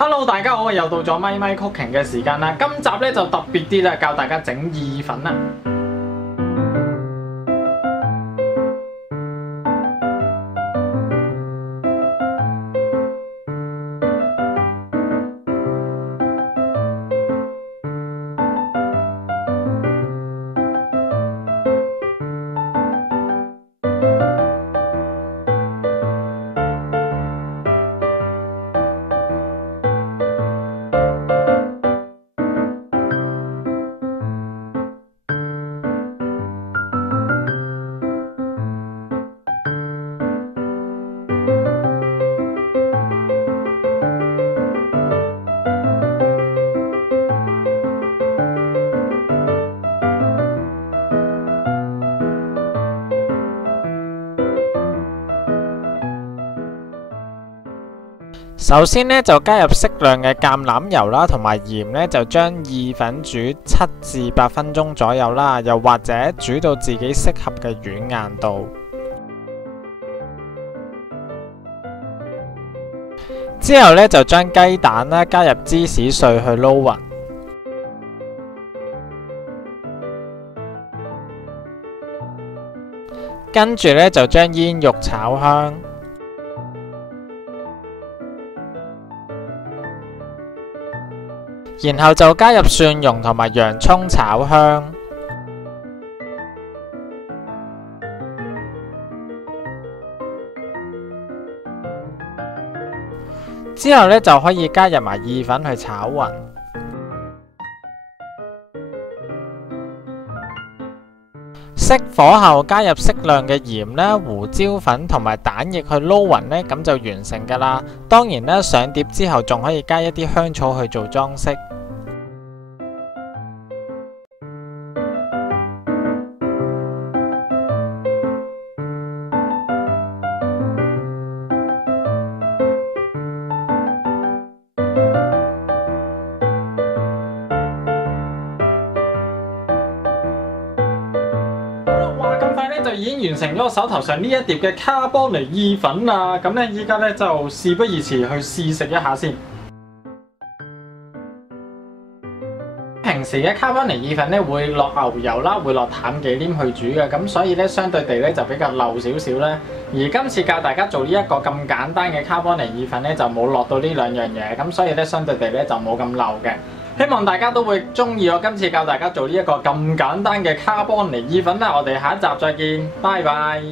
Hello， 大家好，又到咗咪咪 Cooking 嘅時間啦。今集咧就特別啲啦，教大家整意粉啦。首先咧就加入適量嘅橄欖油啦，同埋鹽咧就將意粉煮7至8分鐘左右啦，又或者煮到自己適合嘅軟硬度。之後咧就將雞蛋啦加入芝士碎去撈勻，跟住咧就將煙肉炒香。然後就加入蒜蓉同埋洋蔥炒香，之後咧就可以加入埋意粉去炒勻。熄火後加入適量嘅鹽啦、胡椒粉同埋蛋液去撈勻呢，咁就完成㗎啦。當然咧，上碟之後仲可以加一啲香草去做裝飾。哇！咁快咧就已經完成咗我手頭上呢一碟嘅卡邦尼意粉啦。咁咧依家咧就事不宜遲，去試食一下先。平時嘅卡邦尼意粉咧會落牛油啦，會落淡忌廉去煮嘅，咁所以咧相對地咧就比較漏少少啦。而今次教大家做呢一個咁簡單嘅卡邦尼意粉咧，就冇落到呢兩樣嘢，咁所以咧相對地咧就冇咁漏嘅。希望大家都會中意我今次教大家做呢一個咁簡單嘅卡邦尼意粉啦！我哋下一集再見，拜拜。